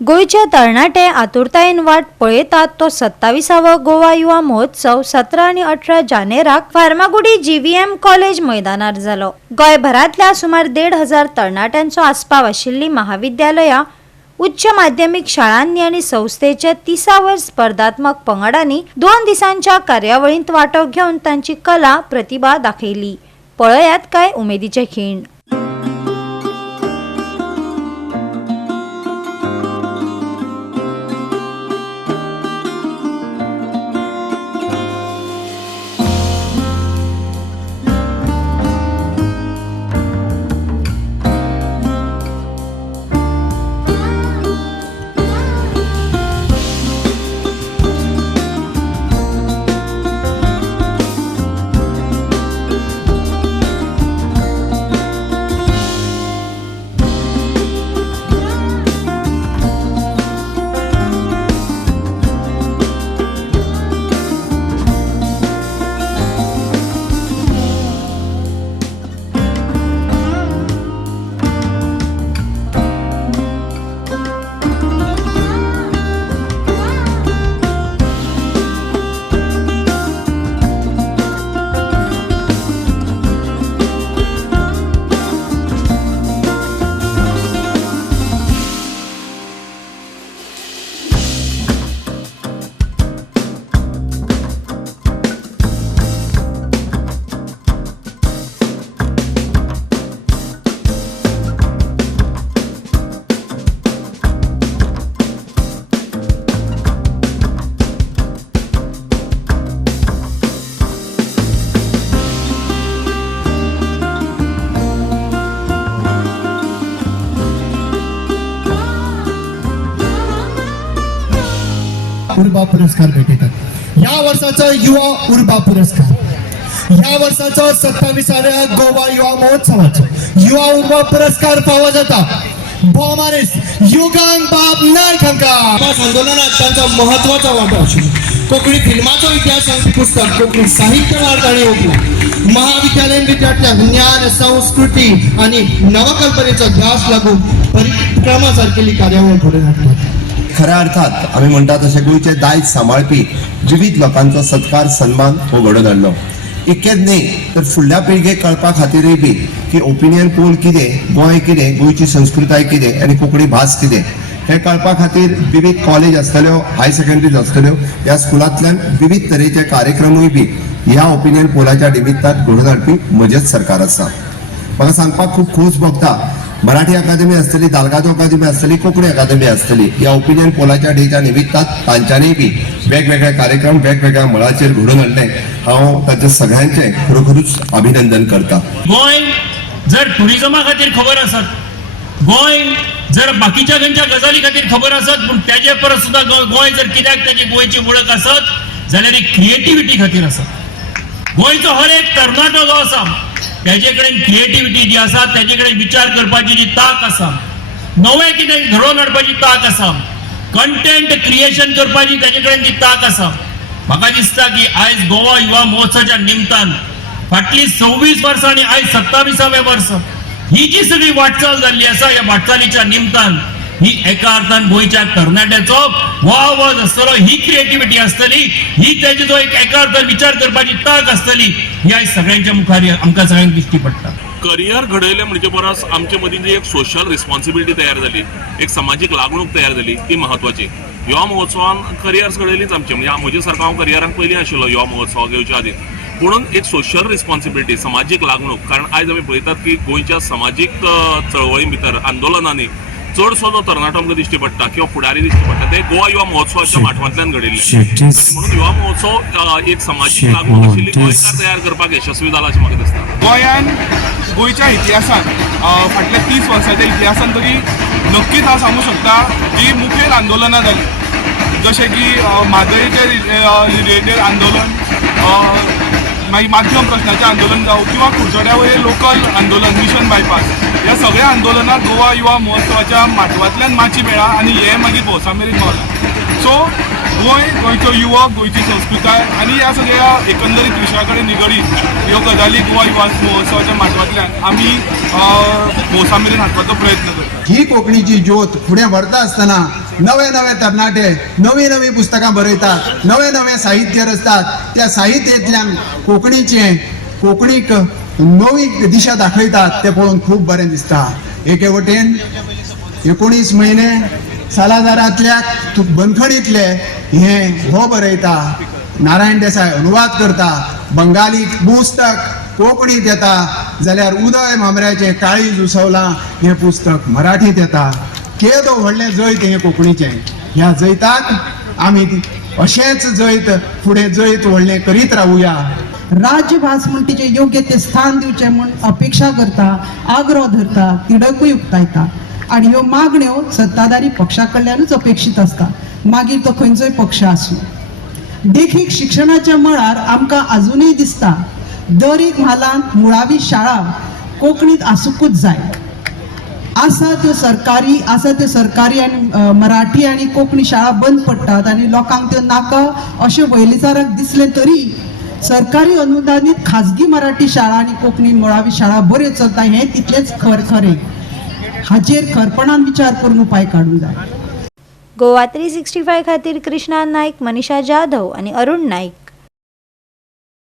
गोयच्या तरणाटे आतुरतायेन वाट पळयतात तो 27वा गोवा युवा महोत्सव 17 आणि 18 जानेराक फार्मागुडी GVM कॉलेज मैदानार जालो। गोयभरातल्या सुमार 1,500 तरणाट्यांचो आस्पाव आशिल्ली महाविद्यालया, उच्च माध्यमिक शाळांनी आणि संस्थेच्या 30वर स्पर्धात्मक पंगडांनी 2 दिसांच्या कार्यावळींत वांटो घेवन तांची कला प्रतिभा दाखयली। पळयात काय उमेदीचे खीण। उर्बा पुरस्कार भेटतात। या वर्षाचा युवा उर्बा पुरस्कार, या वर्षाचा 27व्या गोवा युवा महोत्सवाचा युवा उर्बा पुरस्कार फावो जाता भोमारेस युगांग बाब नायक हांकां। आंदोलनात त्यांचा महत्वाचा वाटो आशिल्लो। कोंकणी फिल्माचो इतिहास सांगपी पुस्तक कोंकणी साहित्य ताणें ओंपलां। महाविद्यालयीन विद्यार्थ्यांक ज्ञान, संस्कृती आणि नवकल्पनेचो ध्यास लागून परिक्रमा सारकेली कार्यावळ घडोवन हाडटात। खऱ्या अर्थात आम्ही म्हणतात तसे गोयचे दायज सांभाळपी विविध लोकांचो सत्कार सन्मान हो घडोवन हाडलो। इतकेच न्ही तर फुडल्या पिळगेक कळपा खातीरय बी की ओपिनियन पोल कितें, गोंय कितें, गोंयची संस्कृताय कितें आनी कोंकणी भास कितें हे कळपा खातीर विविध कॉलेज आसतल्यो, हाय सेकंडरीज आसतल्यो, ह्या स्कुलांतल्यान विविध तरेचे कार्यक्रमूय बी ह्या ओपिनियन पोलाच्या निमित्तान घडोवन हाडपी म्हजेंच सरकार आसा। म्हाका सांगपाक खूब खोस भोगता, मराठी अकादमी आसतली, दालगादो अकादमी आसतली, कोंकणी अकादमी आसतली, या ओपिनियन पोलाच्या डेच्या निमित्तान तांच्यांनी बी वेगवेगळे कार्यक्रम वेगवेगळ्या मळाचेर घडोवन हाडले। हांव ताचे सगळ्यांचे खरोखरूच अभिनंदन करता। गोंय जर टुरिजमा खातीर खबर आसत, गोंय जर बाकीच्या खंयच्या गजाली खातीर खबर आसत, पूण तेजे परस सुद्दां गोंय जर कित्याक ताची गोंयची वळख आसत जाल्यार ही क्रिएटिविटी खातीर आसत। गोंयचो हर एक तरणाटो जो आसा त्याचे कडेन क्रिएटिविटी जी आसा, त्याचे कडेन विचार करपाची जी ताक आसा, नवें कितें घडोवन हाडपाची ताक आसा, कंटेंट क्रिएशन करपाची त्याचे कडेन ती ताक आसा। म्हाका दिसता की आयज गोवा युवा महोत्सवाच्या निमतान फाटली 26 वर्सां आनी आयज 27वें वर्स ही जी सगळी वाटचाल जाल्ली आसा, ह्या वाटचालीच्या निमतान ही एका अर्थान गोंयच्या तरणाट्याचो वाव आसतलो, ही क्रिएटिविटी आसतली, ही त्याची जो एक एका अर्थान विचार करपाची ताक आसतली, ही आयज सगळ्यांच्या मुखार आमकां सगळ्यांक दिश्टी पडटा। करियर घडयलें म्हणजे परस आमचे मदीं जी एक सोशल रिस्पॉन्सिबिलिटी तयार जाली, एक सामाजीक लागणूक तयार जाली, ती महत्वाची। युवा महोत्सवान करियर्स घडयलीच आमचे, म्हणजे म्हजे सारको हांव करियरान पयलीं आशिल्लो युवा महोत्सवाक येवच्या आदीं, पुणून एक सोशल रिस्पॉन्सिबिलिटी, सामाजीक लागणूक, कारण आयज आमी पळयतात की गोंयच्या सामाजीक चळवळी भितर आंदोलनांनी चडसो जो तरणाटो आमकां दिश्टी पडटा किंवा फुडारी दिश्टी पडटा ते गोवा युवा महोत्सवाच्या माध्यमांतल्यान घडिल्ले। म्हणून युवा महोत्सव एक सामाजीक लागणूक आशिल्ली गोंयकार तयार करपाक यशस्वी जाला अशें म्हाका दिसता। गोंयान गोंयच्या इतिहासान फाटल्या 30 वर्सांच्या इतिहासान तरी नक्कीच हांव सांगू शकता जी मुखेल आंदोलनां जाली, जशें की म्हादयेचें रिलेटेड आंदोलन, मागीर माध्यम प्रश्नाचें आंदोलन जावं किंवा कुडचड्या वयलें लोकल आंदोलन मिशन बायपास, ह्या सगळ्या आंदोलनात गोवा युवा महोत्सवाच्या माध्यमांतल्यान माची मेळ्ळा आनी हे मागीर भोवसा मेरेन पावला। सो गोंय, गोंयचो युवक, गोंयची संस्कृताय आनी ह्या सगळ्या एकंदरीत विशया कडेन निगडीत ह्यो गजाली गोवा युवा महोत्सवाच्या माध्यमांतल्यान आमी भोवसा मेरेन हाडपाचो प्रयत्न करता। ही कोंकणीची ज्योत फुडें व्हरता आसतना नवे नवे तरणाटे नवी नवी पुस्तकां बरयतात, नवे नवे साहित्य रचतात. त्या साहित्यांतल्यान कोंकणीक नवी दिशा दाखयतात ते पळोवन खूब बरें दिसता. एके वटेन 19 म्हयने सालाजारांतल्या बंदखणींतले हो बरयता, नारायण देसाय अनुवाद करता, बंगाली पुस्तक कोंकणीत येता, जाल्यार उदय मामऱ्याचें काळीज उसवलां हें पुस्तक मराठीत येता. केदो व्हडलें जैत हें कोंकणीचें. ह्या जैताक आमी अशेंच जैत फुडें जैत व्हडलें करीत रावुया. राज्यभास म्हण तिचे योग्य ते स्थान दिवचे म्हण अपेक्षा करता, आग्रह धरता, तिडकूय उक्तायता. आणि ह्यो मागण्यो सत्ताधारी पक्षा कडल्यानूच अपेक्षीत असता, मागीर तो खंयचोय पक्ष आसूं. देखीक शिक्षणाच्या मळार आमकां अजूनय दिसता दर एक म्हालांत मुळावी शाळा कोंकणीत आसूंकूच जाय. आसा त्यो सरकारी आनी मराठी आनी कोंकणी शाळा बंद पडटात आनी लोकांक त्यो नाका अशें वयलीचाराक दिसलें तरी सरकारी अनुदानीत खाजगी मराठी शाळा आनी कोंकणी मुळावी शाळा बऱ्यो चलता हें तितलेंच खरें. हाचेर खरपणान विचार करून उपाय काडूंक जाय. गोवा 365 खातीर कृष्णा नाईक, मनीषा जाधव आणि अरुण नाईक.